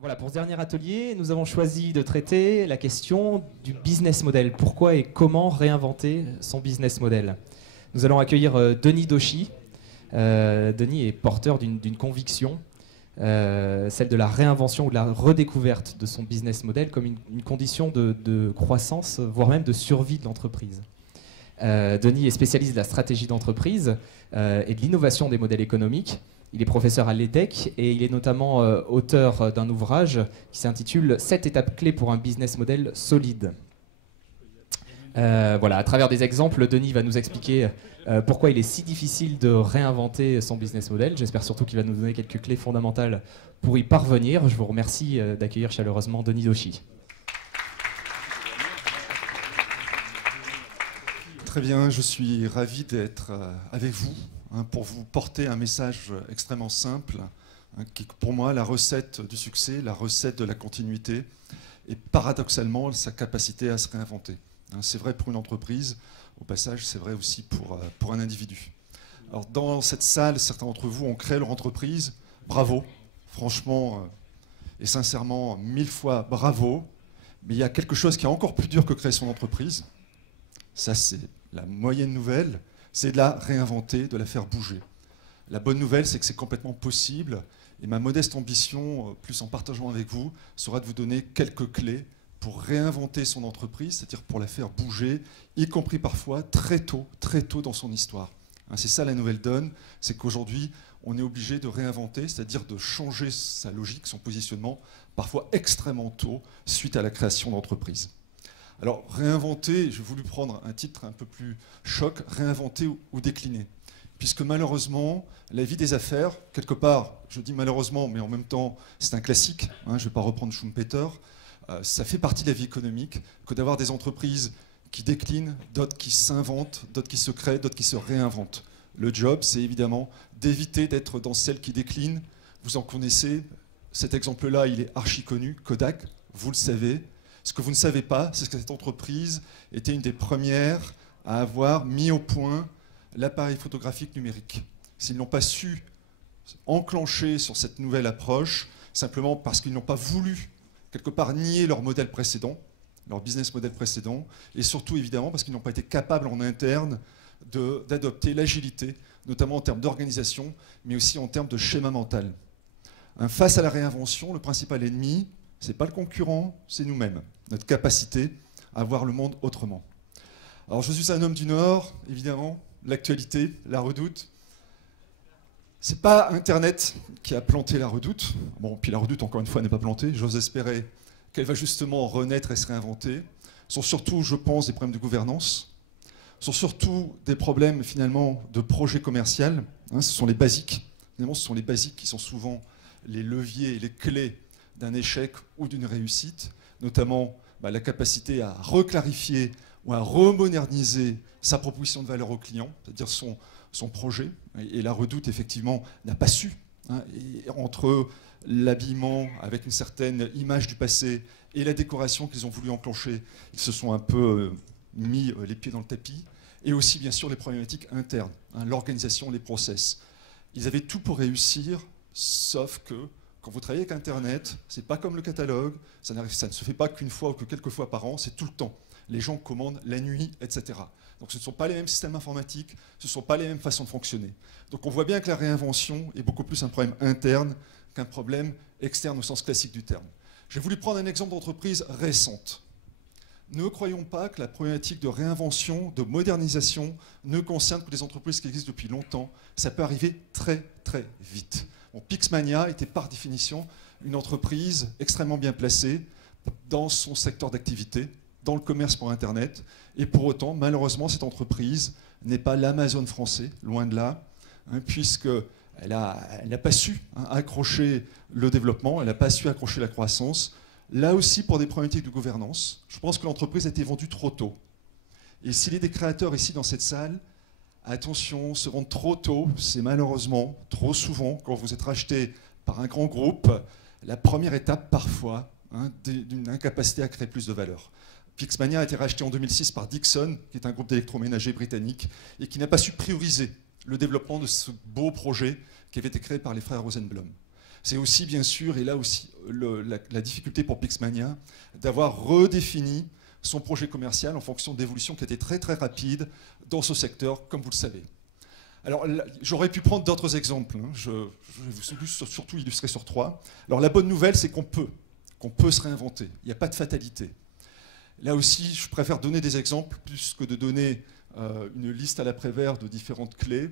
Voilà, pour ce dernier atelier, nous avons choisi de traiter la question du business model. Pourquoi et comment réinventer son business model? Nous allons accueillir Denis Doshi. Denis est porteur d'une conviction, celle de la réinvention ou de la redécouverte de son business model comme une condition de croissance, voire même de survie de l'entreprise. Denis est spécialiste de la stratégie d'entreprise et de l'innovation des modèles économiques. Il est professeur à l'EDEC et il est notamment auteur d'un ouvrage qui s'intitule « 7 étapes clés pour un business model solide ». Voilà, à travers des exemples, Denis va nous expliquer pourquoi il est si difficile de réinventer son business model. J'espère surtout qu'il va nous donner quelques clés fondamentales pour y parvenir. Je vous remercie d'accueillir chaleureusement Denis Doshi. Très bien, je suis ravi d'être avec vous pour vous porter un message extrêmement simple, qui est pour moi la recette du succès, la recette de la continuité et paradoxalement sa capacité à se réinventer. C'est vrai pour une entreprise, au passage c'est vrai aussi pour un individu. Alors dans cette salle, certains d'entre vous ont créé leur entreprise, bravo, franchement et sincèrement 1000 fois bravo, mais il y a quelque chose qui est encore plus dur que créer son entreprise, ça c'est la moyenne nouvelle, c'est de la réinventer, de la faire bouger. La bonne nouvelle, c'est que c'est complètement possible. Et ma modeste ambition, plus en partageant avec vous, sera de vous donner quelques clés pour réinventer son entreprise, c'est-à-dire pour la faire bouger, y compris parfois très tôt dans son histoire. C'est ça la nouvelle donne, c'est qu'aujourd'hui, on est obligé de réinventer, c'est-à-dire de changer sa logique, son positionnement, parfois extrêmement tôt, suite à la création d'entreprise. Alors, réinventer, j'ai voulu prendre un titre un peu plus choc, réinventer ou décliner. Puisque malheureusement, la vie des affaires, quelque part, je dis malheureusement, mais en même temps, c'est un classique, je ne vais pas reprendre Schumpeter, ça fait partie de la vie économique que d'avoir des entreprises qui déclinent, d'autres qui s'inventent, d'autres qui se créent, d'autres qui se réinventent. Le job, c'est évidemment d'éviter d'être dans celles qui déclinent. Vous en connaissez, cet exemple-là, il est archi connu, Kodak, vous le savez. Ce que vous ne savez pas, c'est que cette entreprise était une des premières à avoir mis au point l'appareil photographique numérique. S'ils n'ont pas su enclencher sur cette nouvelle approche, simplement parce qu'ils n'ont pas voulu, quelque part, nier leur modèle précédent, leur business model précédent, et surtout, évidemment, parce qu'ils n'ont pas été capables en interne d'adopter l'agilité, notamment en termes d'organisation, mais aussi en termes de schéma mental. Face à la réinvention, le principal ennemi, ce n'est pas le concurrent, c'est nous-mêmes, notre capacité à voir le monde autrement. Alors je suis un homme du Nord, évidemment, l'actualité, la redoute. Ce n'est pas Internet qui a planté la redoute. Bon, puis la redoute, encore une fois, n'est pas plantée. J'ose espérer qu'elle va justement renaître et se réinventer. Ce sont surtout, je pense, des problèmes de gouvernance. Ce sont surtout des problèmes, finalement, de projet commercial. Ce sont les basiques. Finalement, ce sont les basiques qui sont souvent les leviers et les clés d'un échec ou d'une réussite, notamment la capacité à reclarifier ou à remoderniser sa proposition de valeur au client, c'est-à-dire son projet. Et la redoute, effectivement, n'a pas su. Et entre l'habillement avec une certaine image du passé et la décoration qu'ils ont voulu enclencher, ils se sont un peu mis les pieds dans le tapis. Et aussi, bien sûr, les problématiques internes, l'organisation, les process. Ils avaient tout pour réussir, sauf que quand vous travaillez avec Internet, ce n'est pas comme le catalogue, ça ne se fait pas qu'une fois ou que quelques fois par an, c'est tout le temps. Les gens commandent la nuit, etc. Donc ce ne sont pas les mêmes systèmes informatiques, ce ne sont pas les mêmes façons de fonctionner. Donc on voit bien que la réinvention est beaucoup plus un problème interne qu'un problème externe au sens classique du terme. J'ai voulu prendre un exemple d'entreprise récente. Ne croyons pas que la problématique de réinvention, de modernisation ne concerne que les entreprises qui existent depuis longtemps. Ça peut arriver très très vite. Bon, Pixmania était par définition une entreprise extrêmement bien placée dans son secteur d'activité, dans le commerce pour Internet. Et pour autant, malheureusement, cette entreprise n'est pas l'Amazon français, loin de là, puisqu'elle n'a pas su accrocher le développement, elle n'a pas su accrocher la croissance. Là aussi, pour des problématiques de gouvernance, je pense que l'entreprise a été vendue trop tôt. Et s'il y a des créateurs ici dans cette salle, attention, se vendre trop tôt, c'est malheureusement trop souvent, quand vous êtes racheté par un grand groupe, la première étape parfois d'une incapacité à créer plus de valeur. Pixmania a été racheté en 2006 par Dixon, qui est un groupe d'électroménager britannique, et qui n'a pas su prioriser le développement de ce beau projet qui avait été créé par les frères Rosenblum. C'est aussi, bien sûr, et là aussi, la difficulté pour Pixmania, d'avoir redéfini son projet commercial en fonction d'évolutions qui étaient très très rapides dans ce secteur, comme vous le savez. Alors, j'aurais pu prendre d'autres exemples. Je vais vous surtout illustrer sur 3. Alors, la bonne nouvelle, c'est qu'on peut se réinventer. Il n'y a pas de fatalité. Là aussi, je préfère donner des exemples plus que de donner une liste à l'après-vert de différentes clés.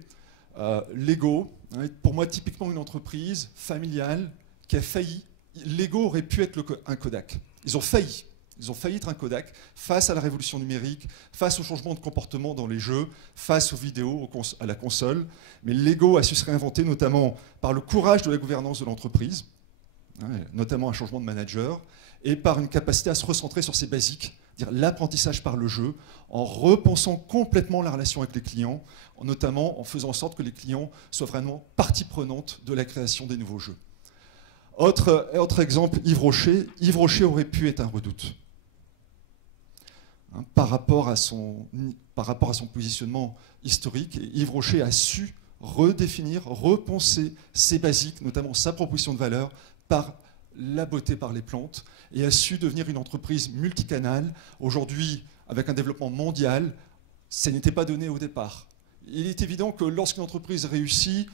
Lego, hein, pour moi, typiquement une entreprise familiale qui a failli. Lego aurait pu être un Kodak. Ils ont failli. Ils ont failli être un Kodak face à la révolution numérique, face au changement de comportement dans les jeux, face aux vidéos, à la console. Mais Lego a su se réinventer notamment par le courage de la gouvernance de l'entreprise, hein, notamment un changement de manager, et par une capacité à se recentrer sur ses basiques, dire l'apprentissage par le jeu, en repensant complètement la relation avec les clients, notamment en faisant en sorte que les clients soient vraiment partie prenante de la création des nouveaux jeux. Autre exemple, Yves Rocher. Yves Rocher aurait pu être un Redoute. Hein, par rapport à son positionnement historique, Yves Rocher a su redéfinir, repenser ses basiques, notamment sa proposition de valeur, par la beauté par les plantes, et a su devenir une entreprise multicanale. Aujourd'hui, avec un développement mondial, ça n'était pas donné au départ. Il est évident que lorsqu'une entreprise réussit,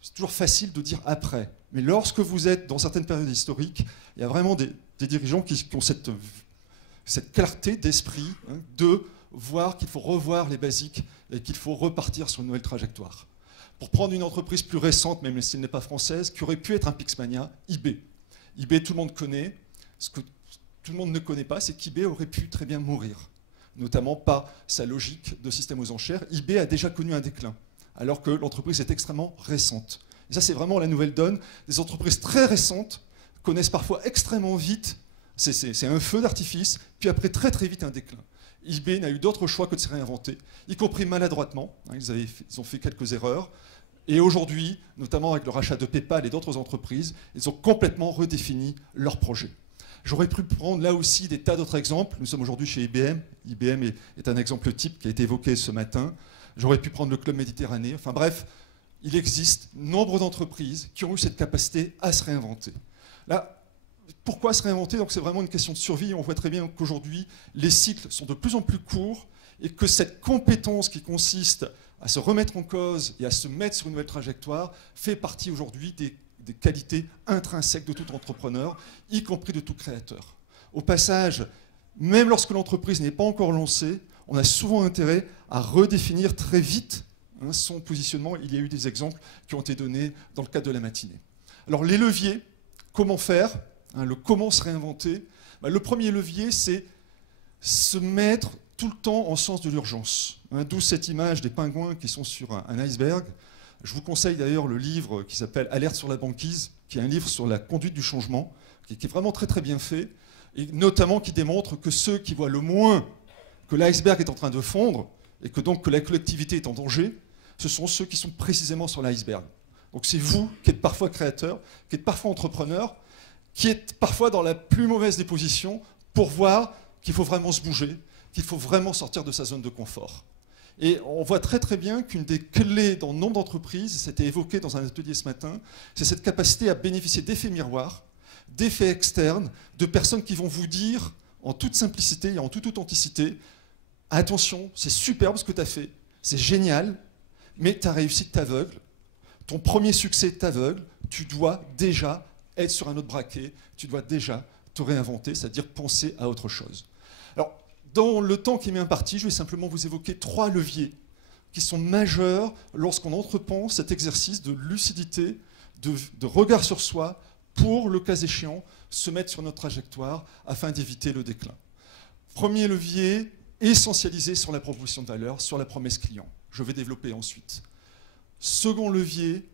c'est toujours facile de dire après. Mais lorsque vous êtes dans certaines périodes historiques, il y a vraiment des dirigeants qui ont cette clarté d'esprit, hein, de voir qu'il faut revoir les basiques et qu'il faut repartir sur une nouvelle trajectoire. Pour prendre une entreprise plus récente, même si elle n'est pas française, qui aurait pu être un Pixmania, eBay. eBay, tout le monde connaît. Ce que tout le monde ne connaît pas, c'est qu'eBay aurait pu très bien mourir, notamment par sa logique de système aux enchères. eBay a déjà connu un déclin, alors que l'entreprise est extrêmement récente. Et ça, c'est vraiment la nouvelle donne. Des entreprises très récentes connaissent parfois extrêmement vite, c'est un feu d'artifice, puis après très très vite un déclin. eBay n'a eu d'autre choix que de se réinventer, y compris maladroitement. Ils ont fait quelques erreurs. Et aujourd'hui, notamment avec le rachat de PayPal et d'autres entreprises, ils ont complètement redéfini leur projet. J'aurais pu prendre là aussi des tas d'autres exemples. Nous sommes aujourd'hui chez IBM. IBM est un exemple type qui a été évoqué ce matin. J'aurais pu prendre le Club Méditerranée. Enfin bref, il existe nombre d'entreprises qui ont eu cette capacité à se réinventer. Là, pourquoi se réinventer? Donc c'est vraiment une question de survie. On voit très bien qu'aujourd'hui, les cycles sont de plus en plus courts et que cette compétence qui consiste à se remettre en cause et à se mettre sur une nouvelle trajectoire fait partie aujourd'hui des qualités intrinsèques de tout entrepreneur, y compris de tout créateur. Au passage, même lorsque l'entreprise n'est pas encore lancée, on a souvent intérêt à redéfinir très vite son positionnement. Il y a eu des exemples qui ont été donnés dans le cadre de la matinée. Alors les leviers, comment faire, le comment se réinventer. Le premier levier, c'est se mettre tout le temps en sens de l'urgence. D'où cette image des pingouins qui sont sur un iceberg. Je vous conseille d'ailleurs le livre qui s'appelle Alerte sur la banquise, qui est un livre sur la conduite du changement, qui est vraiment très très bien fait, et notamment qui démontre que ceux qui voient le moins que l'iceberg est en train de fondre, et que donc que la collectivité est en danger, ce sont ceux qui sont précisément sur l'iceberg. Donc c'est vous qui êtes parfois créateur, qui êtes parfois entrepreneur, qui êtes parfois dans la plus mauvaise des positions pour voir qu'il faut vraiment se bouger, qu'il faut vraiment sortir de sa zone de confort. Et on voit très très bien qu'une des clés dans nombre d'entreprises, c'était évoqué dans un atelier ce matin, c'est cette capacité à bénéficier d'effets miroirs, d'effets externes, de personnes qui vont vous dire en toute simplicité et en toute authenticité, attention, c'est superbe ce que tu as fait, c'est génial, mais ta réussite t'aveugle, ton premier succès t'aveugle, tu dois déjà être sur un autre braquet, tu dois déjà te réinventer, c'est-à-dire penser à autre chose. Alors, dans le temps qui m'est imparti, je vais simplement vous évoquer 3 leviers qui sont majeurs lorsqu'on entreprend cet exercice de lucidité, de regard sur soi, pour, le cas échéant, se mettre sur notre trajectoire afin d'éviter le déclin. Premier levier, essentialiser sur la proposition de valeur, sur la promesse client. Je vais développer ensuite. Second levier,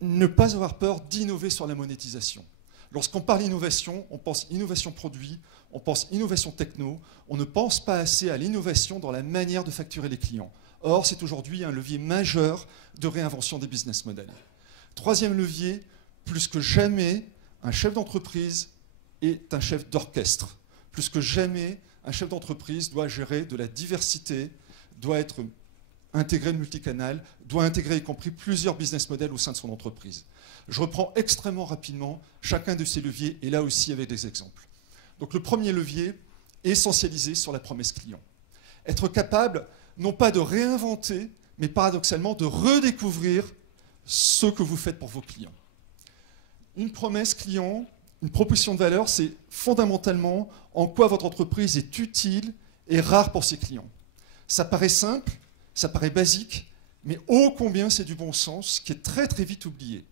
ne pas avoir peur d'innover sur la monétisation. Lorsqu'on parle innovation, on pense innovation produit, on pense innovation techno, on ne pense pas assez à l'innovation dans la manière de facturer les clients. Or, c'est aujourd'hui un levier majeur de réinvention des business models. Troisième levier, plus que jamais, un chef d'entreprise est un chef d'orchestre. Plus que jamais, un chef d'entreprise doit gérer de la diversité, doit être intégrer le multicanal, doit intégrer y compris plusieurs business models au sein de son entreprise. Je reprends extrêmement rapidement chacun de ces leviers, et là aussi avec des exemples. Donc le premier levier, essentialiser sur la promesse client. Être capable, non pas de réinventer, mais paradoxalement de redécouvrir ce que vous faites pour vos clients. Une promesse client, une proposition de valeur, c'est fondamentalement en quoi votre entreprise est utile et rare pour ses clients. Ça paraît simple, ça paraît basique, mais ô combien c'est du bon sens qui est très très vite oublié.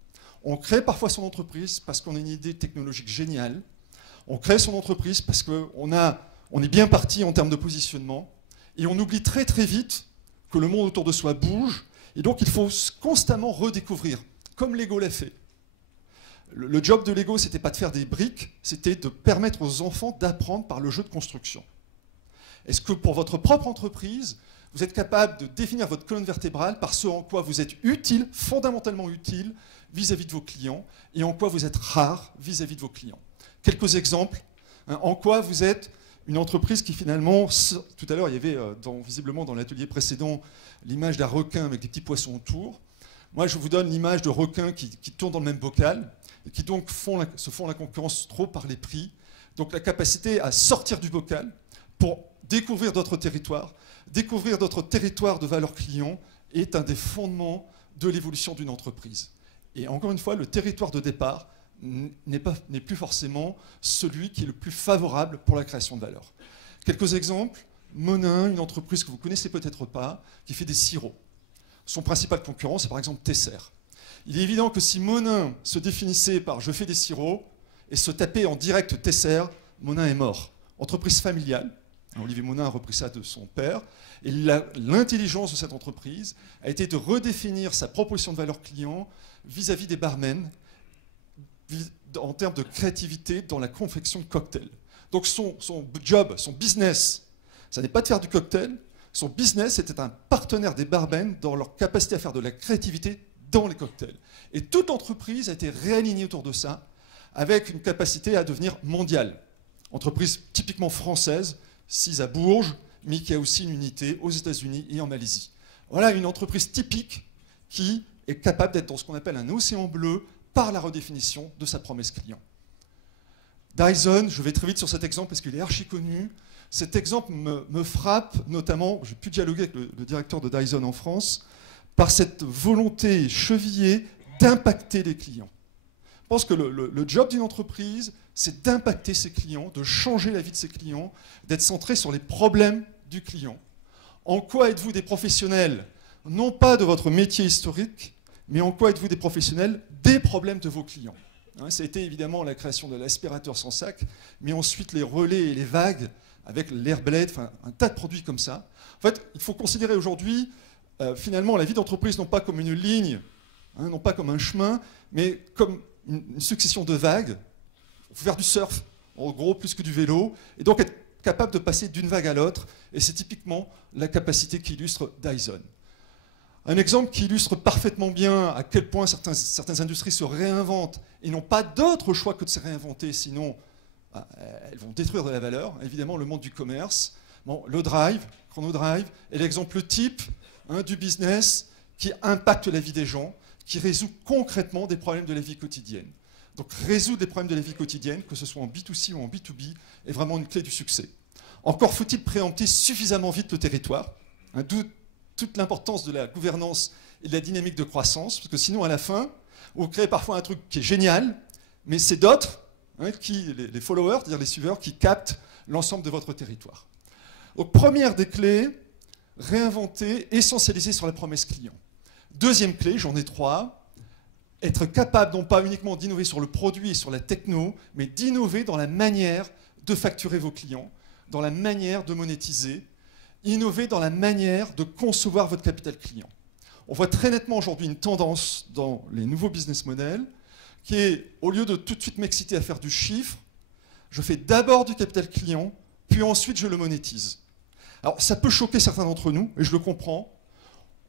On crée parfois son entreprise parce qu'on a une idée technologique géniale. On crée son entreprise parce qu'on est bien parti en termes de positionnement. Et on oublie très très vite que le monde autour de soi bouge. Et donc il faut constamment redécouvrir, comme Lego l'a fait. Le job de Lego, c'était pas de faire des briques, c'était de permettre aux enfants d'apprendre par le jeu de construction. Est-ce que pour votre propre entreprise, vous êtes capable de définir votre colonne vertébrale par ce en quoi vous êtes utile, fondamentalement utile, vis-à-vis de vos clients, et en quoi vous êtes rare vis-à-vis de vos clients? Quelques exemples. En quoi vous êtes une entreprise qui finalement... Tout à l'heure, il y avait visiblement dans l'atelier précédent l'image d'un requin avec des petits poissons autour. Moi, je vous donne l'image de requins qui tournent dans le même bocal, et qui donc se font la concurrence trop par les prix. Donc la capacité à sortir du bocal pour découvrir d'autres territoires de valeur client est un des fondements de l'évolution d'une entreprise. Et encore une fois, le territoire de départ n'est plus forcément celui qui est le plus favorable pour la création de valeur. Quelques exemples. Monin, une entreprise que vous ne connaissez peut-être pas, qui fait des sirops. Son principal concurrent, c'est par exemple Tesser. Il est évident que si Monin se définissait par « je fais des sirops » et se tapait en direct Tesser, Monin est mort. Entreprise familiale. Olivier Monin a repris ça de son père. Et l'intelligence de cette entreprise a été de redéfinir sa proposition de valeur client vis-à-vis des barmen en termes de créativité dans la confection de cocktails. Donc son job, son business, ça n'est pas de faire du cocktail. Son business était un partenaire des barmen dans leur capacité à faire de la créativité dans les cocktails. Et toute entreprise a été réalignée autour de ça avec une capacité à devenir mondiale. Entreprise typiquement française, sise à Bourges, mais qui a aussi une unité aux États-Unis et en Malaisie. Voilà une entreprise typique qui est capable d'être dans ce qu'on appelle un océan bleu par la redéfinition de sa promesse client. Dyson, je vais très vite sur cet exemple parce qu'il est archi connu. Cet exemple me frappe notamment, j'ai pu dialoguer avec le directeur de Dyson en France, par cette volonté chevillée d'impacter les clients. Je pense que le job d'une entreprise, c'est d'impacter ses clients, de changer la vie de ses clients, d'être centré sur les problèmes du client. En quoi êtes-vous des professionnels, non pas de votre métier historique, mais en quoi êtes-vous des professionnels des problèmes de vos clients? Ça a été évidemment la création de l'aspirateur sans sac, mais ensuite les relais et les vagues avec l'Airblade, enfin un tas de produits comme ça. En fait, il faut considérer aujourd'hui, finalement, la vie d'entreprise non pas comme une ligne, non pas comme un chemin, mais comme une succession de vagues. Il faut faire du surf, en gros, plus que du vélo, et donc être capable de passer d'une vague à l'autre, et c'est typiquement la capacité qu'illustre Dyson. Un exemple qui illustre parfaitement bien à quel point certaines industries se réinventent et n'ont pas d'autre choix que de se réinventer, sinon elles vont détruire de la valeur. Évidemment, le monde du commerce, le drive, Chronodrive, est l'exemple type du business qui impacte la vie des gens, qui résout concrètement des problèmes de la vie quotidienne. Donc résoudre des problèmes de la vie quotidienne, que ce soit en B2C ou en B2B, est vraiment une clé du succès. Encore faut-il préempter suffisamment vite le territoire, d'où toute l'importance de la gouvernance et de la dynamique de croissance, parce que sinon, à la fin, vous créez parfois un truc qui est génial, mais c'est d'autres, les followers, c'est-à-dire les suiveurs, qui captent l'ensemble de votre territoire. Donc, première des clés, réinventer, essentialiser sur la promesse client. Deuxième clé, j'en ai 3, être capable non pas uniquement d'innover sur le produit et sur la techno, mais d'innover dans la manière de facturer vos clients, dans la manière de monétiser, innover dans la manière de concevoir votre capital client. On voit très nettement aujourd'hui une tendance dans les nouveaux business models qui est, au lieu de tout de suite m'exciter à faire du chiffre, je fais d'abord du capital client, puis ensuite je le monétise. Alors ça peut choquer certains d'entre nous, et je le comprends.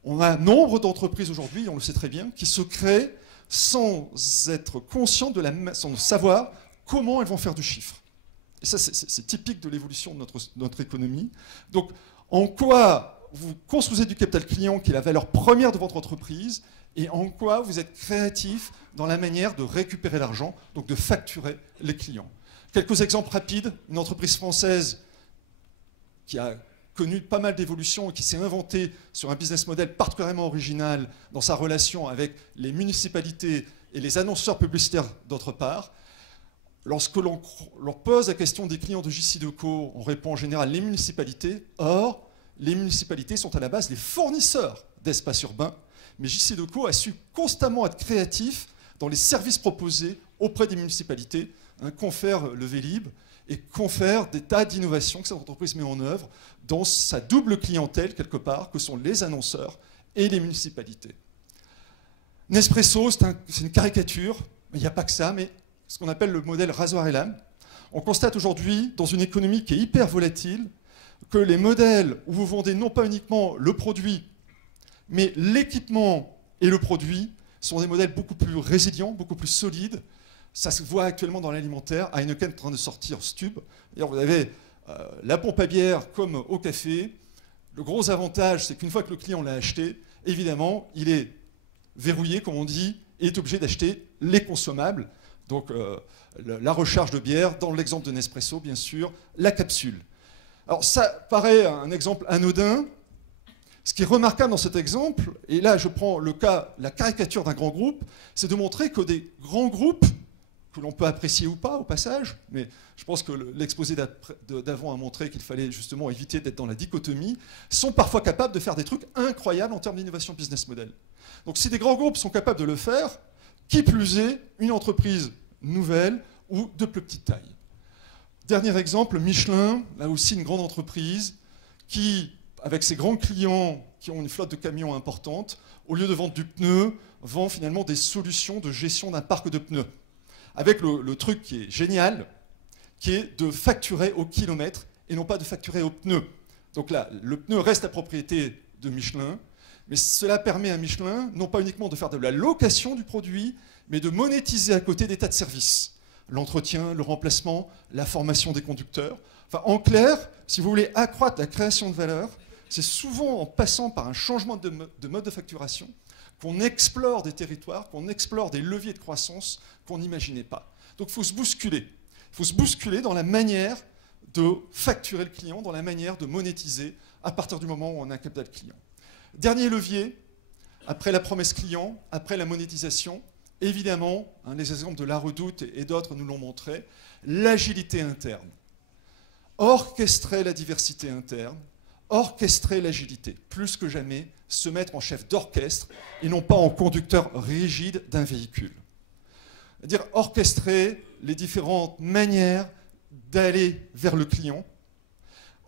On a nombre d'entreprises aujourd'hui, on le sait très bien, qui se créent sans être conscients sans savoir comment elles vont faire du chiffre. Et ça, c'est typique de l'évolution de notre économie. Donc, en quoi vous construisez du capital client qui est la valeur première de votre entreprise et en quoi vous êtes créatif dans la manière de récupérer l'argent, donc de facturer les clients. Quelques exemples rapides. Une entreprise française qui a connu pas mal d'évolutions et qui s'est inventée sur un business model particulièrement original dans sa relation avec les municipalités et les annonceurs publicitaires d'autre part. Lorsque l'on leur pose la question des clients de JCDecaux, on répond en général les municipalités. Or, les municipalités sont à la base les fournisseurs d'espaces urbains, mais JCDecaux a su constamment être créatif dans les services proposés auprès des municipalités, confère le Vélib et confère des tas d'innovations que cette entreprise met en œuvre dans sa double clientèle, quelque part, que sont les annonceurs et les municipalités. Nespresso, c'est une caricature, mais il n'y a pas que ça, mais ce qu'on appelle le modèle rasoir et lame. On constate aujourd'hui, dans une économie qui est hyper volatile, que les modèles où vous vendez non pas uniquement le produit, mais l'équipement et le produit sont des modèles beaucoup plus résilients, beaucoup plus solides. Ça se voit actuellement dans l'alimentaire. Heineken est en train de sortir Stub. D'ailleurs, vous avez la pompe à bière comme au café. Le gros avantage, c'est qu'une fois que le client l'a acheté, évidemment, il est verrouillé, comme on dit, et est obligé d'acheter les consommables. Donc la recharge de bière, dans l'exemple de Nespresso, bien sûr, la capsule. Alors ça paraît un exemple anodin. Ce qui est remarquable dans cet exemple, et là je prends le cas, la caricature d'un grand groupe, c'est de montrer que des grands groupes, que l'on peut apprécier ou pas au passage, mais je pense que l'exposé d'avant a montré qu'il fallait justement éviter d'être dans la dichotomie, sont parfois capables de faire des trucs incroyables en termes d'innovation business model. Donc si des grands groupes sont capables de le faire, qui plus est, une entreprise nouvelle ou de plus petite taille. Dernier exemple, Michelin, là aussi une grande entreprise qui, avec ses grands clients qui ont une flotte de camions importante, au lieu de vendre du pneu, vend finalement des solutions de gestion d'un parc de pneus. Avec le truc qui est génial, qui est de facturer au kilomètre et non pas de facturer au pneu. Donc là, le pneu reste la propriété de Michelin, mais cela permet à Michelin non pas uniquement de faire de la location du produit, mais de monétiser à côté des tas de services. L'entretien, le remplacement, la formation des conducteurs. Enfin, en clair, si vous voulez accroître la création de valeur, c'est souvent en passant par un changement de mode de facturation qu'on explore des territoires, qu'on explore des leviers de croissance qu'on n'imaginait pas. Donc il faut se bousculer. Il faut se bousculer dans la manière de facturer le client, dans la manière de monétiser à partir du moment où on a un capital client. Dernier levier, après la promesse client, après la monétisation, évidemment, les exemples de La Redoute et d'autres nous l'ont montré, l'agilité interne. Orchestrer la diversité interne, orchestrer l'agilité, plus que jamais, se mettre en chef d'orchestre et non pas en conducteur rigide d'un véhicule. C'est-à-dire orchestrer les différentes manières d'aller vers le client,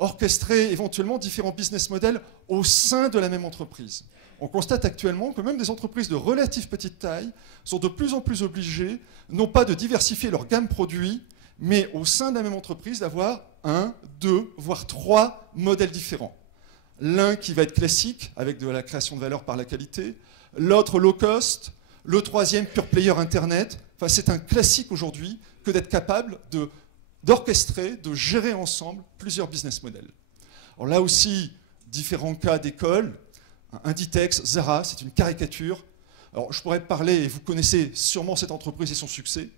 orchestrer éventuellement différents business models au sein de la même entreprise. On constate actuellement que même des entreprises de relative petite taille sont de plus en plus obligées, non pas de diversifier leur gamme produit, mais au sein de la même entreprise d'avoir 1, 2, voire 3 modèles différents. L'un qui va être classique, avec de la création de valeur par la qualité, l'autre low cost, le troisième pure player Internet. Enfin, c'est un classique aujourd'hui que d'être capable d'orchestrer, de gérer ensemble plusieurs business models. Alors là aussi, différents cas d'école. Inditex, Zara, c'est une caricature. Alors je pourrais parler, et vous connaissez sûrement cette entreprise et son succès.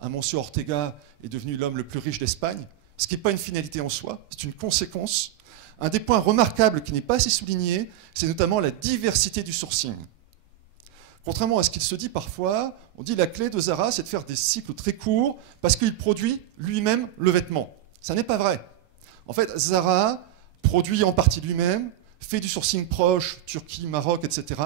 Amancio Ortega est devenu l'homme le plus riche d'Espagne, ce qui n'est pas une finalité en soi, c'est une conséquence. Un des points remarquables qui n'est pas assez souligné, c'est notamment la diversité du sourcing. Contrairement à ce qu'il se dit parfois, on dit la clé de Zara, c'est de faire des cycles très courts parce qu'il produit lui-même le vêtement. Ça n'est pas vrai. En fait, Zara produit en partie lui-même, fait du sourcing proche, Turquie, Maroc, etc.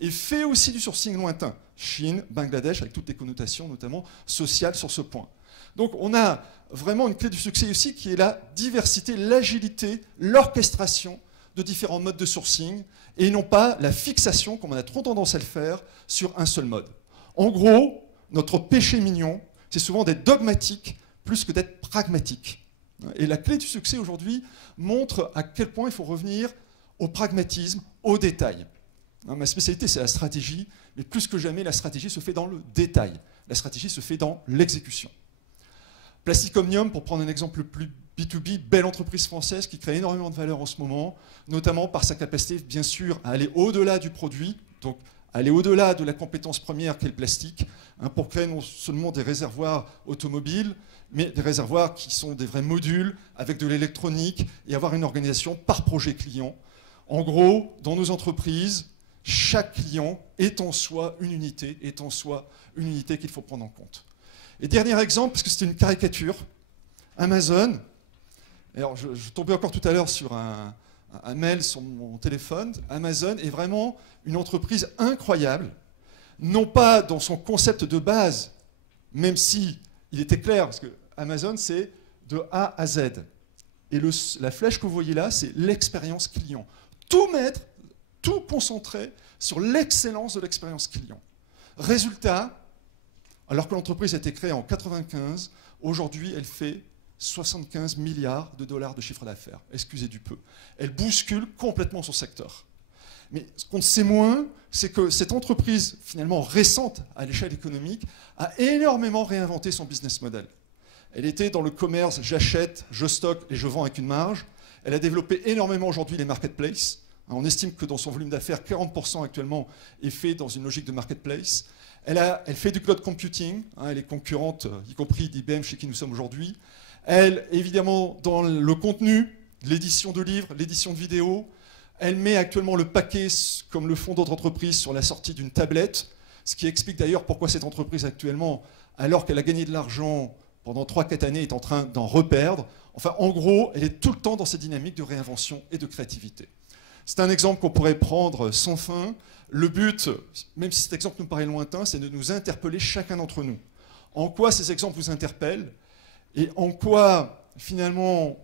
et fait aussi du sourcing lointain, Chine, Bangladesh, avec toutes les connotations, notamment sociales sur ce point. Donc on a vraiment une clé du succès aussi qui est la diversité, l'agilité, l'orchestration de différents modes de sourcing et non pas la fixation, comme on a trop tendance à le faire, sur un seul mode. En gros, notre péché mignon, c'est souvent d'être dogmatique plus que d'être pragmatique. Et la clé du succès aujourd'hui montre à quel point il faut revenir au pragmatisme, au détail. Ma spécialité, c'est la stratégie, mais plus que jamais, la stratégie se fait dans le détail. La stratégie se fait dans l'exécution. Plastic Omnium, pour prendre un exemple plus B2B, belle entreprise française qui crée énormément de valeur en ce moment, notamment par sa capacité, bien sûr, à aller au-delà du produit, donc aller au-delà de la compétence première qu'est le plastique, pour créer non seulement des réservoirs automobiles, mais des réservoirs qui sont des vrais modules avec de l'électronique et avoir une organisation par projet client. En gros, dans nos entreprises, chaque client est en soi une unité, qu'il faut prendre en compte. Et dernier exemple, parce que c'était une caricature, Amazon. Alors, je tombais encore tout à l'heure sur un mail sur mon téléphone. Amazon est vraiment une entreprise incroyable, non pas dans son concept de base, même si il était clair, parce que Amazon, c'est de A à Z. Et la flèche que vous voyez là, c'est l'expérience client. Tout mettre, tout concentrer sur l'excellence de l'expérience client. Résultat, alors que l'entreprise a été créée en 1995, aujourd'hui, elle fait 75 milliards de dollars de chiffre d'affaires. Excusez du peu. Elle bouscule complètement son secteur. Mais ce qu'on sait moins, c'est que cette entreprise, finalement récente à l'échelle économique, a énormément réinventé son business model. Elle était dans le commerce, j'achète, je stocke et je vends avec une marge. Elle a développé énormément aujourd'hui les marketplaces. On estime que dans son volume d'affaires, 40% actuellement est fait dans une logique de marketplace. Elle fait du cloud computing, elle est concurrente, y compris d'IBM chez qui nous sommes aujourd'hui. Elle, évidemment, dans le contenu, l'édition de livres, l'édition de vidéos. Elle met actuellement le paquet, comme le font d'autres entreprises, sur la sortie d'une tablette, ce qui explique d'ailleurs pourquoi cette entreprise actuellement, alors qu'elle a gagné de l'argent pendant 3-4 années, est en train d'en reperdre. Enfin, en gros, elle est tout le temps dans cette dynamique de réinvention et de créativité. C'est un exemple qu'on pourrait prendre sans fin. Le but, même si cet exemple nous paraît lointain, c'est de nous interpeller chacun d'entre nous. En quoi ces exemples vous interpellent et en quoi, finalement,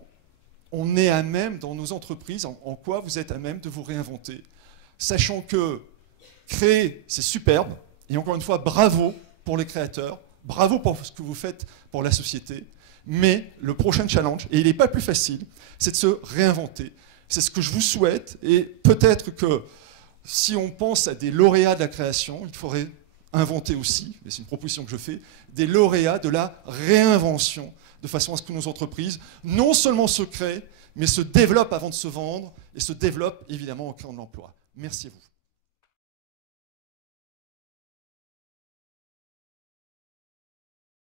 on est à même dans nos entreprises, en quoi vous êtes à même de vous réinventer, sachant que créer, c'est superbe, et encore une fois, bravo pour les créateurs, bravo pour ce que vous faites pour la société, mais le prochain challenge, et il n'est pas plus facile, c'est de se réinventer. C'est ce que je vous souhaite, et peut-être que si on pense à des lauréats de la création, il faudrait inventer aussi, et c'est une proposition que je fais, des lauréats de la réinvention, de façon à ce que nos entreprises non seulement se créent, mais se développent avant de se vendre, et se développent évidemment en créant de l'emploi. Merci à vous.